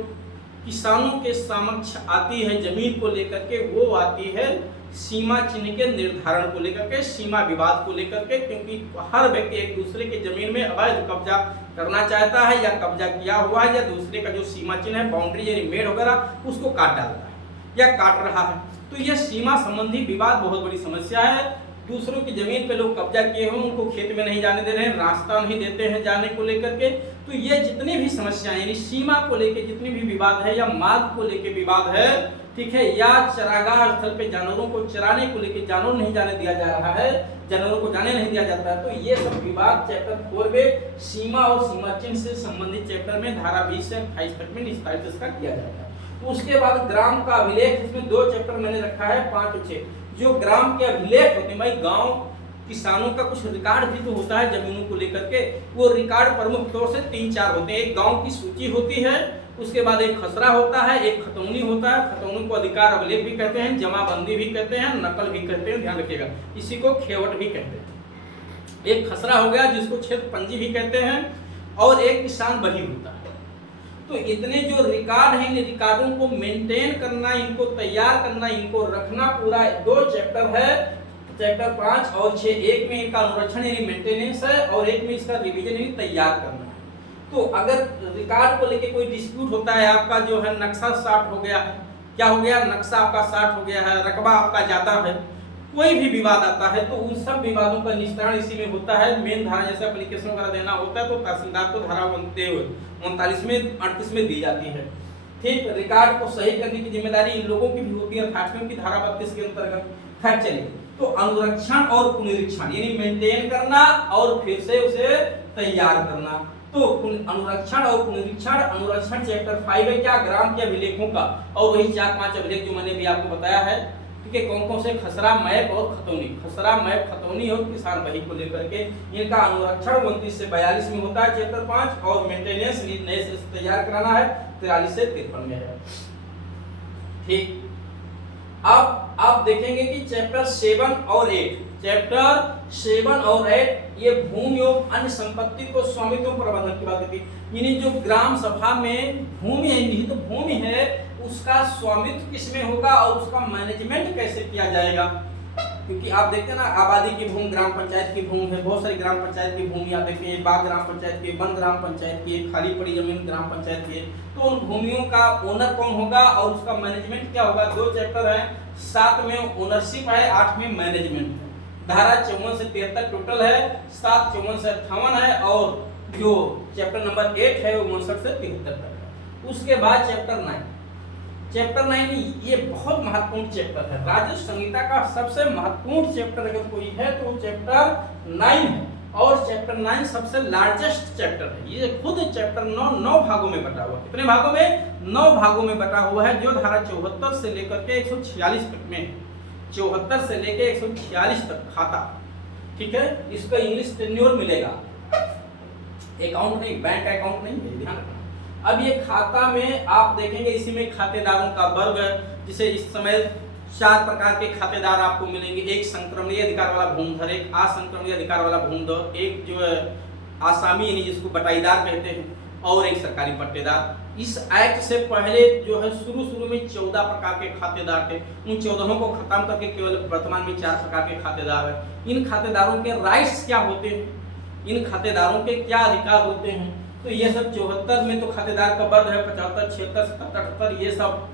किसानों के समक्ष आती है जमीन को लेकर के, वो आती है सीमा चिन्ह के निर्धारण को लेकर के, सीमा विवाद को लेकर के, क्योंकि हर व्यक्ति एक दूसरे की जमीन में अवैध कब्जा करना चाहता है या कब्जा किया हुआ है, या दूसरे का जो सीमा चिन्ह है, बाउंड्री यानी मेड़ वगैरह, उसको काट डालता है या काट रहा है। तो यह सीमा संबंधी विवाद बहुत बड़ी समस्या है। दूसरों की जमीन पे लोग कब्जा किए हुए, उनको खेत में नहीं जाने दे रहे हैं, रास्ता नहीं देते हैं जाने को लेकर के। तो ये जितनी भी समस्याएं यानी सीमा को लेकर जितनी भी विवाद है, या मार्ग को लेकर विवाद है, ठीक है, या चरागाह स्थल पे जानवरों को चराने को लेकर जानवर नहीं जाने दिया जा रहा है, जानवरों को जाने नहीं दिया जाता है, तो ये सब विवाद चैप्टर 4 में सीमा और सीमा चिन्ह से संबंधित चैप्टर में धारा 20 से 28 तक में विस्तारित इसका किया जाता है। उसके बाद ग्राम का अभिलेख, इसमें 2 चैप्टर मैंने रखा है, 5 और 6। जो ग्राम के अभिलेख होते हैं, भाई गांव किसानों का कुछ रिकॉर्ड भी तो होता है जमीनों को लेकर के, वो रिकॉर्ड प्रमुख तौर से 3-4 होते हैं। एक गांव की सूची होती है, उसके बाद एक खसरा होता है, एक खतौनी होता है, खतौनी को अधिकार अभिलेख भी कहते हैं, जमाबंदी भी कहते हैं, नकल भी कहते हैं, ध्यान रखिएगा, इसी को खेवट भी कहते हैं। एक खसरा हो गया जिसको क्षेत्र पंजी भी कहते हैं, और एक किसान बही होता है। तो इतने जो रिकॉर्ड हैं, इन रिकॉर्डों को मेंटेन करना, इनको तैयार करना, इनको रखना, पूरा 2 चैप्टर है, चैप्टर 5 और 6। एक में इनका अनुरक्षण यानी मेंटेनेंस है, और एक में इसका रिवीजन यानी तैयार करना है। तो अगर रिकॉर्ड को लेके कोई डिस्प्यूट होता है, आपका जो है नक्शा शार्ट हो गया है, क्या हो गया, नक्शा आपका शार्ट हो गया है, रकबा आपका ज्यादा है, कोई भी विवाद आता है, तो उन सब विवादों का निस्तारण इसी में होता है। मेन धारा जैसे एप्लीकेशन वगैरह देना होता है तो तहसीलदार को धारा 39 में 38 में दी जाती है। ठीक, रिकॉर्ड को सही करने की जिम्मेदारी इन लोगों की भी होती है, अथॉरिटियों की धारा 32 के अंतर्गत। खैर चलिए, तो अनुरक्षण और पुनरीक्षण यानी मेंटेन करना और फिर से उसे तैयार करना। तो अनुरक्षण और पुनरीक्षण, अनुरक्षण चैप्टर 5 है क्या, ग्राम के अभिलेखों का, और वही 4-5 अभिलेख जो मैंने भी आपको बताया है, ठीक है, कौन कौन से, खसरा, मैप और खतौनी। खसरा, मैप, खतौनी और किसान बही को लेकर के इनका अनुरक्षण 29 से 42 में होता है चैप्टर 5, और मेंटेनेंस नए से तैयार कराना है 43 से 53 में है। ठीक, अब आप देखेंगे कि चैप्टर 7 और 8, चैप्टर 7 और 8 ये भूमि और अन्य संपत्ति को स्वामित्व प्रबंधन की बात करती है। यानी जो ग्राम सभा में भूमि है, निहित तो भूमि है, उसका स्वामित्व किसमें होगा और उसका मैनेजमेंट कैसे किया जाएगा। क्योंकि आप देखते हैं ना, आबादी की भूमि ग्राम पंचायत की भूमि है, बहुत सारी ग्राम पंचायत की भूमि आप देखते हैं, बाग ग्राम पंचायत की, वन ग्राम पंचायत की, खाली पड़ी जमीन ग्राम पंचायत की। तो उन भूमियों का ओनर कौन होगा और उसका मैनेजमेंट क्या होगा। 2 चैप्टर है, 7 में ओनरशिप है, 8 में मैनेजमेंट है। धारा 54 से 73 टोटल है, 7 54 से 58 है, और जो चैप्टर नंबर 8 है वो 59 से 73 तक है। उसके बाद चैप्टर 9, चैप्टर 9 ये बहुत महत्वपूर्ण चैप्टर है। राजस्व संहिता का सबसे महत्वपूर्ण चैप्टर अगर कोई है तो चैप्टर 9 है, और चैप्टर 9 सबसे लार्जेस्ट चैप्टर है। ये खुद चैप्टर 9 भागों में बटा हुआ है। कितने भागों में? 9 भागों में बटा हुआ है, जो धारा 74 से लेकर के 146 तक में, 74 से लेकर 146 तक खाता, ठीक है। इसका इंग्लिश टेन्योर मिलेगा, अकाउंट नहीं, बैंक अकाउंट नहीं है, ध्यान रखना। अब ये खाता में आप देखेंगे, इसी में खातेदारों का वर्ग है, जिसे इस समय 4 प्रकार के खातेदार आपको मिलेंगे। एक संक्रमणीय अधिकार वाला भूमिधर, एक असंक्रमणीय अधिकार वाला भूमिधर, एक जो है आसामी यानी जिसको बटाईदार कहते हैं, और एक सरकारी पट्टेदार। इस एक्ट से पहले जो है शुरू में 14 प्रकार के खातेदार थे। उन 14 को खत्म करके केवल वर्तमान में 4 प्रकार के खातेदार हैं। इन खातेदारों के राइट्स क्या होते हैं, इन खातेदारों के क्या अधिकार होते हैं, तो ये सब 74 में तो खातेदार का वर्ग है, 75, 76, 77, 78 ये सब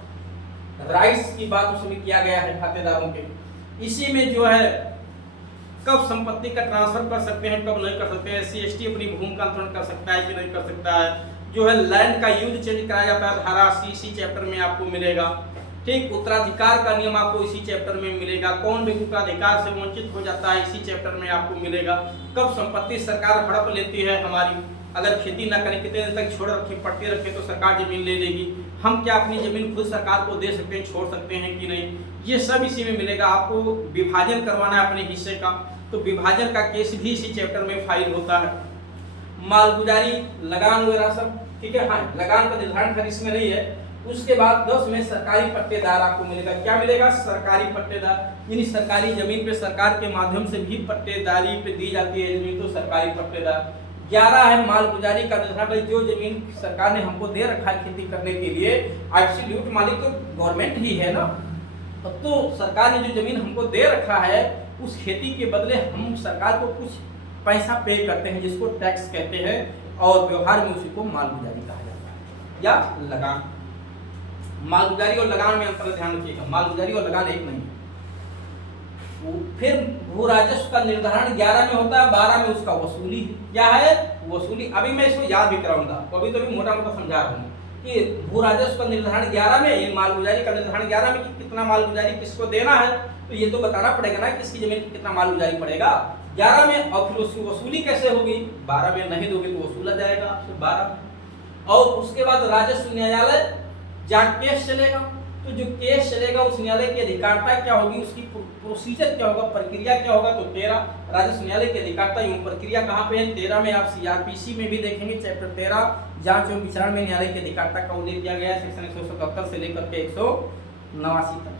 राइट्स की बात उसमें किया गया है खातेदारों के। इसी में जो है कब संपत्ति का ट्रांसफर कर सकते हैं, कब नहीं कर सकते हैं, SC/ST अपनी भूमि का अंतरण कर सकता है कि नहीं कर सकता है, जो है लैंड का यूज चेंज कराया जाता है, धारा 80 इसी चैप्टर में आपको मिलेगा, ठीक। उत्तराधिकार का नियम आपको इसी चैप्टर में मिलेगा। कौन व्यक्ति उत्तराधिकार से वंचित हो जाता है, इसी चैप्टर में आपको मिलेगा। कब संपत्ति सरकार हड़प लेती है हमारी, अगर खेती ना करें, कितने दिन तक छोड़ रखे, पट्टे रखे, तो सरकार जमीन ले लेगी। हम क्या अपनी जमीन खुद सरकार को दे सकते हैं, छोड़ सकते हैं कि नहीं, ये सब इसी में मिलेगा। आपको विभाजन करवाना है अपने हिस्से का, तो विभाजन का केस भी इसी चैप्टर में फाइल होता है। मालगुजारी, लगान वगैरह सब, ठीक है। हाँ, लगान का निर्धारण खैर इसमें नहीं है। उसके बाद 10 में सरकारी पट्टेदार आपको मिलेगा। क्या मिलेगा? सरकारी पट्टेदार, यानी सरकारी जमीन पे सरकार के माध्यम से भी पट्टेदारी पे दी जाती है जमीन, तो सरकारी पट्टेदार। 11 है मालगुजारी का निर्धारण, जो जमीन सरकार ने हमको दे रखा है खेती करने के लिए, एब्सोल्यूट मालिक तो गवर्नमेंट ही है ना, तो सरकार ने जो जमीन हमको दे रखा है उस खेती के बदले हम सरकार को कुछ पैसा पे करते हैं, जिसको टैक्स कहते हैं, और व्यवहार में उसी को मालगुजारी कहा जाता है, या लगान। मालगुजारी और लगान में अंतर ध्यान रखिएगा, मालगुजारी और लगान एक नहीं। फिर भू राजस्व का निर्धारण 11 में होता है, 12 में उसका वसूली। क्या है? वसूली। अभी मैं इसको याद भी कराऊंगा, अभी तो मोटा मोटा समझा रहा हूँ कि भू राजस्व का निर्धारण 11 में, ये मालगुजारी का निर्धारण 11 में, कि कितना मालगुजारी किसको देना है, तो ये तो बताना पड़ेगा ना किसकी जमीन पर कितना मालगुजारी पड़ेगा 11 में। और फिर उसकी वसूली कैसे होगी? 12 में नहीं दोगे तो वसूला जाएगा आपसे 12 में। और उसके बाद राजस्व न्यायालय जहाँ केस चलेगा, तो जो केस चलेगा उस न्यायालय की अधिकारता क्या होगी, उसकी प्रोसीजर क्या होगा, प्रक्रिया क्या होगा, तो 13 राजस्व न्यायालय की अधिकारता एवं प्रक्रिया कहाँ पे है? 13 में। आप CRPC में भी देखेंगे चैप्टर 13 जांच एवं विचारण में न्यायालय की अधिकारता का उल्लेख किया गया है, सेक्शन 177 से लेकर के 189 तक।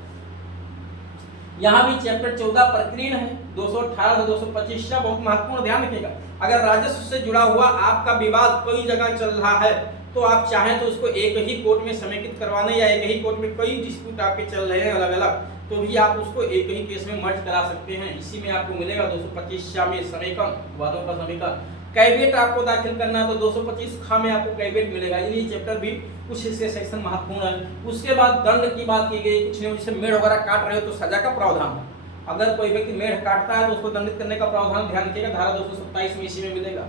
यहाँ भी चैप्टर 14 प्रकीर्ण है, 218 से 225 बहुत महत्वपूर्ण, ध्यान रखिएगा। अगर राजस्व से जुड़ा हुआ आपका विवाद कोई जगह चल रहा है, तो आप चाहें तो उसको एक ही कोर्ट में समेकित करवाने, या एक ही कोर्ट में कई डिस्प्यूट आपके चल रहे हैं अलग अलग, तो भी आप उसको एक ही केस में मर्ज करा सकते हैं। इसी में आपको मिलेगा 225 में समेकन, वादों का समेकन। कैविएट आपको दाखिल करना है तो 225 में आपको कैविएट मिलेगा। ये चैप्टर भी कुछ इसके सेक्शन महत्वपूर्ण है। उसके बाद दंड की बात की गई, कुछ नहीं, जैसे मेढ़ वगैरह काट रहे हो तो सजा का प्रावधान है। अगर कोई व्यक्ति मेढ़ काटता है तो उसको दंडित करने का प्रावधान ध्यान रखिएगा, धारा 227 में इसी में मिलेगा।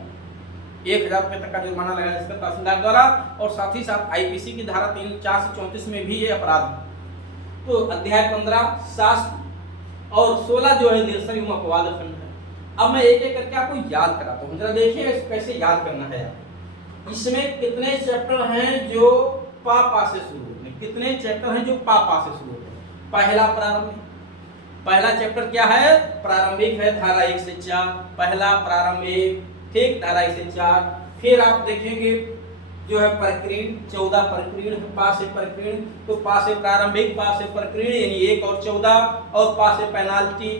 1000 रुपये तक का जुर्माना लगाया जाएगा तहसीलदार द्वारा, और साथ ही साथ IPC की धारा 304 से 34 में भी ये अपराध है। तो अध्याय 15 शास्त्र और 16 जो है निरसन एवं अपवाद खंड है। अब मैं एक एक करके आपको याद कराता हूँ, जरा देखिएगा इसको कैसे याद करना है। इसमें कितने चैप्टर हैं जो पा से शुरू होते हैं, कितने चैप्टर हैं जो पा से शुरू होते हैं। पहला प्रारंभिक, पहला चैप्टर क्या है? प्रारंभिक है, धारा 1 से 4, पहला प्रारंभिक, ठीक, धारा 1 से 4। फिर आप देखेंगे जो है प्रकीर्ण, 14 प्रकीर्ण है, पा से प्रकीर्ण, तो पा से प्रारंभिक, पा से प्रकीर्ण यानी 1 और 14, और पा से पेनाल्टी।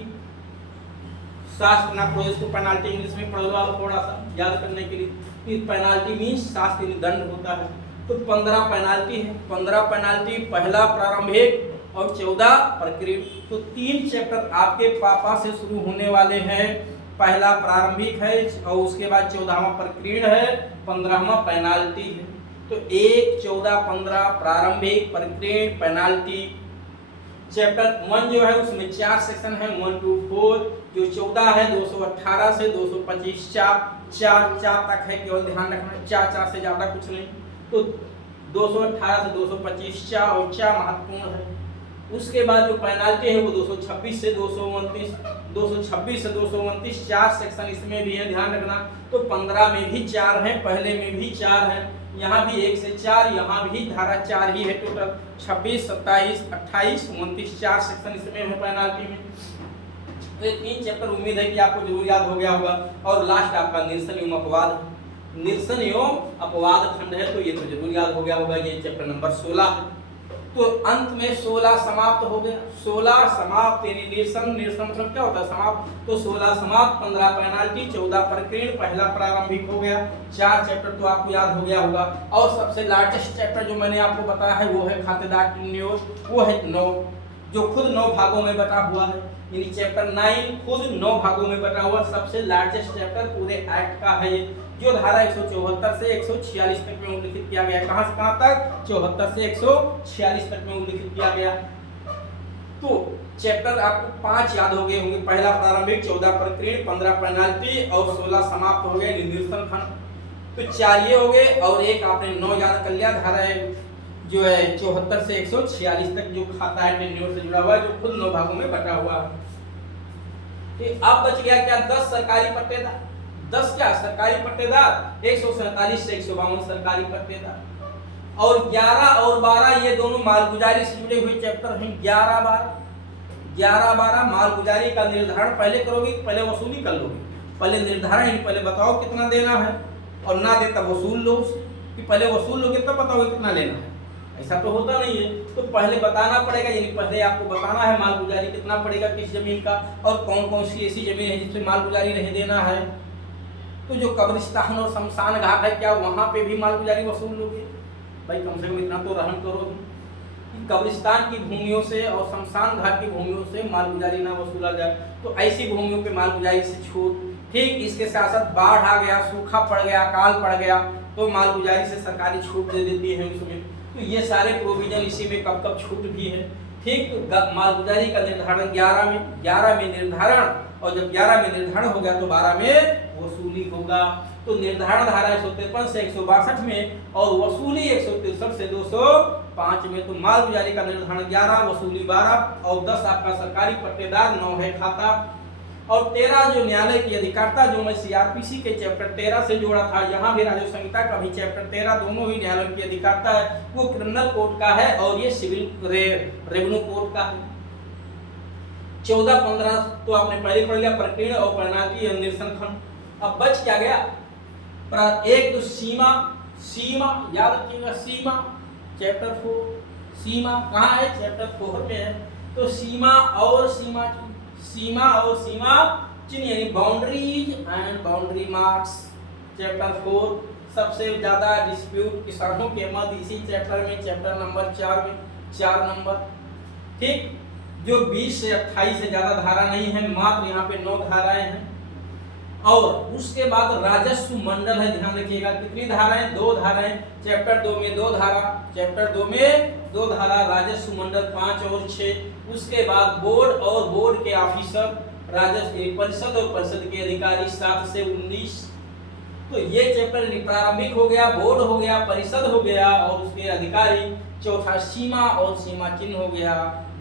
शास्त्र ना पढ़ो इसको, पेनाल्टी इंग्लिश में पढ़ लो आप थोड़ा सा याद करने के लिए। पेनाल्टी मीन्स शास्त्र दंड होता है, तो 15 पेनाल्टी है, 15 पेनाल्टी, पहला प्रारंभिक और 14 प्रकीर्ण। तो 3 चैप्टर आपके पापा से शुरू होने वाले हैं। पहला प्रारंभिक है, और उसके बाद 14वां प्रकीर्ण है, 15वां पेनाल्टी है। तो 1, 14, 15 प्रारंभिक, प्रकीर्ण, पेनाल्टी। चैप्टर 1 जो है उसमें 4 सेक्शन है, 1 to 4। जो 14 है 218 से 225, 4 तक है, केवल ध्यान रखना 4 से ज्यादा कुछ नहीं। तो 218 से 225 चा और चा महत्वपूर्ण है। उसके बाद जो पेनाल्टी है वो 226 से 229, 226 से 229 4 सेक्शन इसमें भी है, ध्यान रखना। तो 15 में भी 4 है, पहले में भी 4 है, यहाँ भी 1 से 4, यहाँ भी धारा 4 ही है टोटल। 26, 27, 28, 29 4 सेक्शन इसमें है पेनाल्टी में। तो ये 3 चैप्टर उम्मीद है कि आपको जरूर याद हो गया होगा। और लास्ट आपका निरसन एवं अपवाद, निरसन एवं अपवाद खंड है, तो ये तो जरूर याद हो गया होगा। ये चैप्टर नंबर 16 है। तो अंत में 16 समाप्त हो गया। 16 समाप्त यानी निरसन, निरसन मतलब क्या होता है? समाप्त। तो 16 समाप्त, 15 पेनाल्टी, 14 प्रकीर्ण, पहला प्रारंभिक हो गया। 4 चैप्टर तो आपको याद हो गया होगा। और सबसे लार्जेस्ट चैप्टर जो मैंने आपको बताया है वो है खातेदार टेन्योर, वो है 9, जो खुद 9 भागों में बटा हुआ है। यानी चैप्टर 9 खुद 9 भागों में बटा हुआ सबसे लार्जेस्ट चैप्टर पूरे एक्ट का है, जो धारा 174 से 146 तक में उल्लिखित किया गया। कहां से कहां तक? 74 से 146 तक में उल्लिखित किया गया। तो चैप्टर आपको 5 याद हो गए होंगे। पहला प्रारंभिक, 14 प्रकीर्ण, 15 पेनाल्टी और 16 समाप्त हो गए निरसन खंड। तो 4 ये हो गए और एक आपने 9 याद कर लिया, धारा जो है 74 से 146 तक जो खाता है टेन्योर से जुड़ा हुआ है, जो खुद 9 भागों में बटा हुआ है। अब बच गया क्या? 10 सरकारी पट्टेदार। 10 क्या? सरकारी पट्टेदार। 147 से 152 सरकारी पट्टेदार और 11 और 12 ये दोनों मालगुजारी से जुड़े हुए चैप्टर हैं। 11 12 मालगुजारी का निर्धारण पहले करोगे, पहले वसूली कर लोगे। पहले निर्धारण, पहले बताओ कितना देना है और ना दे तब वसूल लो, कि पहले वसूल लोगे तब बताओगे कितना लेना है। ऐसा तो होता नहीं है। तो पहले बताना पड़ेगा, यानी पहले आपको बताना है मालगुजारी कितना पड़ेगा किस जमीन का, और कौन कौन सी ऐसी जमीन है जिसपे मालगुजारी नहीं देना है। तो जो कब्रिस्तान और शमशान घाट है, क्या वहां पे भी मालगुजारी वसूल लोगे? भाई कम से कम इतना तो रहम करो कि कब्रिस्तान की भूमियों से और शमशान घाट की भूमियों से मालगुजारी ना वसूला जाए। तो ऐसी भूमियों पे मालगुजारी से छूट। ठीक इसके साथ साथ बाढ़ आ गया, सूखा पड़ गया, अकाल पड़ गया, तो मालगुजारी से सरकारी छूट दे देती है उसमें। तो ये सारे प्रोविजन इसी में कब कब छूट भी है। ठीक, तो मालगुजारी का निर्धारण 11 में निर्धारण, और जब 11 में निर्धारण हो गया तो 12 में वसूली होगा। तो निर्धारण धारा 153 से 162 में और वसूली 163 से 205 में। तो मालगुजारी का निर्धारण 11, वसूली 12 और 10 आपका सरकारी पट्टेदार, 9 है खाता और 13 जो न्यायालय की अधिकारिता, जो मैं सीआरपीसी के चैप्टर 13 से जोड़ा था, यहाँ भी राजस्व संहिता का भी चैप्टर 13, दोनों ही न्यायालय की अधिकारिता है, वो क्रिमिनल कोर्ट का है और ये सिविल रेवेन्यू कोर्ट का है। 14-15 तो आपने पहले पढ़ लिया, प्रकीर्ण और पेनाल्टी और निरसन खंड। अब बच क्या गया? एक तो सीमा याद रखिएगा, सीमा चैप्टर 4, सीमा कहाँ है? चैप्टर 4 में है। तो सीमा और सीमा चिन्ह यानी boundaries and boundary marks, chapter 4। सबसे ज्यादा डिस्प्यूट किसानों के मध्य इसी चैप्टर में, चैप्टर नंबर 4 में 4 नंबर। ठीक, जो 20 से 28 से ज्यादा धारा नहीं है, मात्र यहाँ पे 9 धाराएं हैं। और उसके बाद राजस्व मंडल है, ध्यान रखिएगा कितनी धाराएं? 2 धाराएं। चैप्टर 2 में 2 धारा, चैप्टर 2 में 2 धारा, राजस्व मंडल 5 और 6। उसके बाद बोर्ड और बोर्ड के ऑफिसर, राजस्व परिषद और परिषद के अधिकारी 7 से 19। तो ये चैप्टर प्रारंभिक हो गया, बोर्ड हो गया, परिषद हो गया और उसके अधिकारी। चौथा सीमा और सीमा चिन्ह हो गया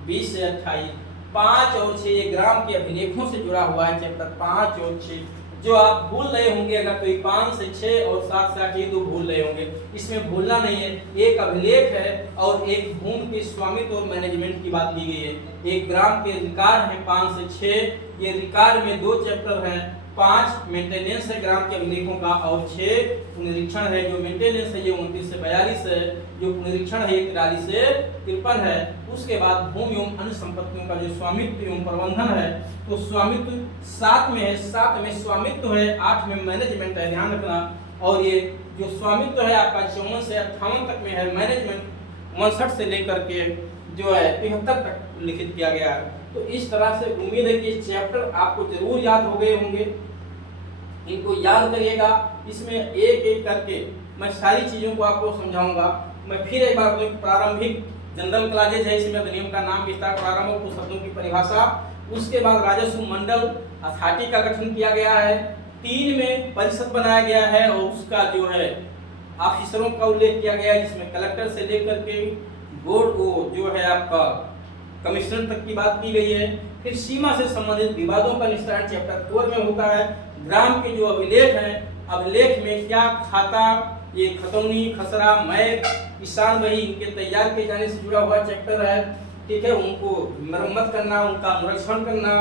20 से 28। 5 और 6 ग्राम के अभिलेखों से जुड़ा हुआ है, चैप्टर 5 और 6। जो आप भूल रहे होंगे अगर तो 5 से 6 और 7 से 8 ये 2 भूल रहे होंगे, इसमें भूलना नहीं है। एक अभिलेख है और एक भूमि के स्वामित्व और मैनेजमेंट की बात की गई है। एक ग्राम के रिकॉर्ड है 5 से 6। ये रिकॉर्ड में 2 चैप्टर हैं, 5 मेंटेनेंस है ग्राम के अभिलेखों का और 6 पुनरीक्षण है। जो मेंटेनेंस है ये 29 से 42 है, जो पुनरीक्षण है ये 43 से 53 है। उसके बाद भूमि एवं अन्य संपत्तियों का जो स्वामित्व एवं प्रबंधन है, तो स्वामित्व 7 में है, 7 में स्वामित्व है, 8 में मैनेजमेंट है, ध्यान रखना। और ये जो स्वामित्व है आपका 54 से 58 तक में है, मैनेजमेंट 59 से लेकर के जो है 73 तक लिखित किया गया है। तो इस तरह से उम्मीद है कि चैप्टर आपको जरूर याद हो गए होंगे, इनको याद करिएगा। इसमें एक एक करके मैं सारी चीजों को आपको समझाऊंगा। मैं फिर एक बार प्रारंभिक जनरल क्लासेज है, इसमें अधिनियम का नाम, विस्तार, प्रारंभ और शब्दों की परिभाषा। उसके बाद राजस्व मंडल अथॉरिटी का गठन किया गया है। 3 में परिषद बनाया गया है और उसका जो है ऑफिसरों का उल्लेख किया गया है, जिसमें कलेक्टर से लेकर के बोर्ड को जो है आपका कमिश्नर तक की बात की गई है। फिर सीमा से संबंधित विवादों का निस्तारण चैप्टर 4 में होता है। ग्राम के जो अभिलेख हैं, अभिलेख में क्या खाता, ये खतौनी, खसरा, मैप, किसान बही, इनके तैयार किए जाने से जुड़ा हुआ चैप्टर है। ठीक है, उनको मरम्मत करना, उनका अनुरक्षण करना,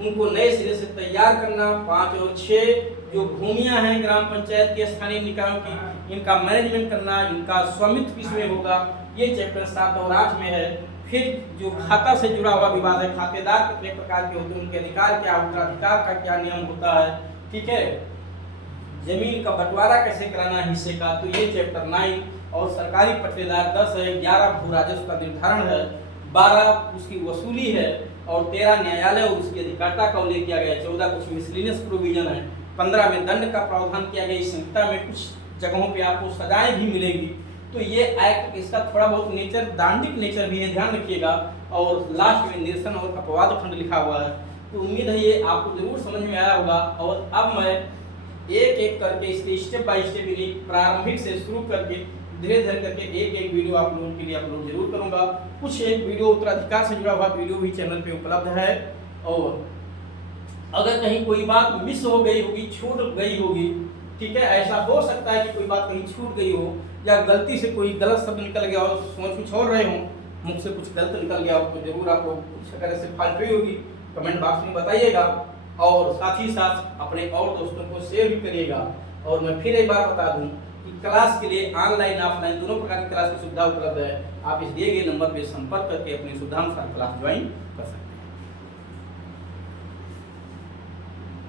उनको नए सिरे से तैयार करना। 5 और 6 जो भूमियां हैं ग्राम पंचायत के स्थानीय निकायों की, इनका मैनेजमेंट करना, इनका स्वामित्व किसमें होगा, ये चैप्टर 7 और 8 में है। फिर जो खाता से जुड़ा हुआ विवाद है, खातेदार कितने प्रकार के होते हैं, उनके अधिकार क्या, उत्तराधिकार का क्या नियम होता है। ठीक है, जमीन का बंटवारा कैसे कराना हिस्से का, तो ये चैप्टर 9। और सरकारी पट्टेदार 10 है। 11 भू राजस्व का निर्धारण है। 12 उसकी वसूली है। और 13 न्यायालय और उसकी अधिकारिता का उल्लेख किया गया है। 14 कुछ मिसलिनियस प्रोविजन है। 15 में दंड का प्रावधान किया गया। इस संहिता में कुछ जगहों पे आपको सजाएं भी मिलेगी। तो ये एक्ट, इसका थोड़ा बहुत नेचर दांडिक नेचर भी है, ध्यान रखिएगा। और लास्ट में निरसन और अपवाद खंड लिखा हुआ है। तो उम्मीद है ये आपको जरूर समझ में आया होगा। और अब मैं एक एक करके इसके स्टेप बाय स्टेप प्रारंभिक से शुरू करके धीरे धीरे करके एक वीडियो आप लोगों के लिए अपलोड जरूर करूंगा। कुछ एक वीडियो उत्तराधिकार से जुड़ा हुआ वीडियो भी चैनल पे उपलब्ध है। और अगर कहीं कोई बात मिस हो गई होगी, छूट गई होगी, ठीक है, ऐसा हो सकता है कि कोई बात कहीं छूट गई हो या गलती से कोई गलत शब्द निकल गया हो, सोच कुछ और रहे हो, मुख से कुछ गलत निकल गया हो, तो जरूर आपको कुछ अगर ऐसे फाल्ट हुई होगी कमेंट बॉक्स में बताइएगा। और साथ ही साथ अपने और दोस्तों को शेयर भी करिएगा। और मैं फिर एक बार बता दूं कि क्लास के लिए ऑनलाइन ऑफलाइन दोनों प्रकार की क्लास की सुविधा उपलब्ध है। आप इस दिए गए नंबर पर संपर्क करके अपनी सुविधानुसार क्लास ज्वाइन कर सकते हैं।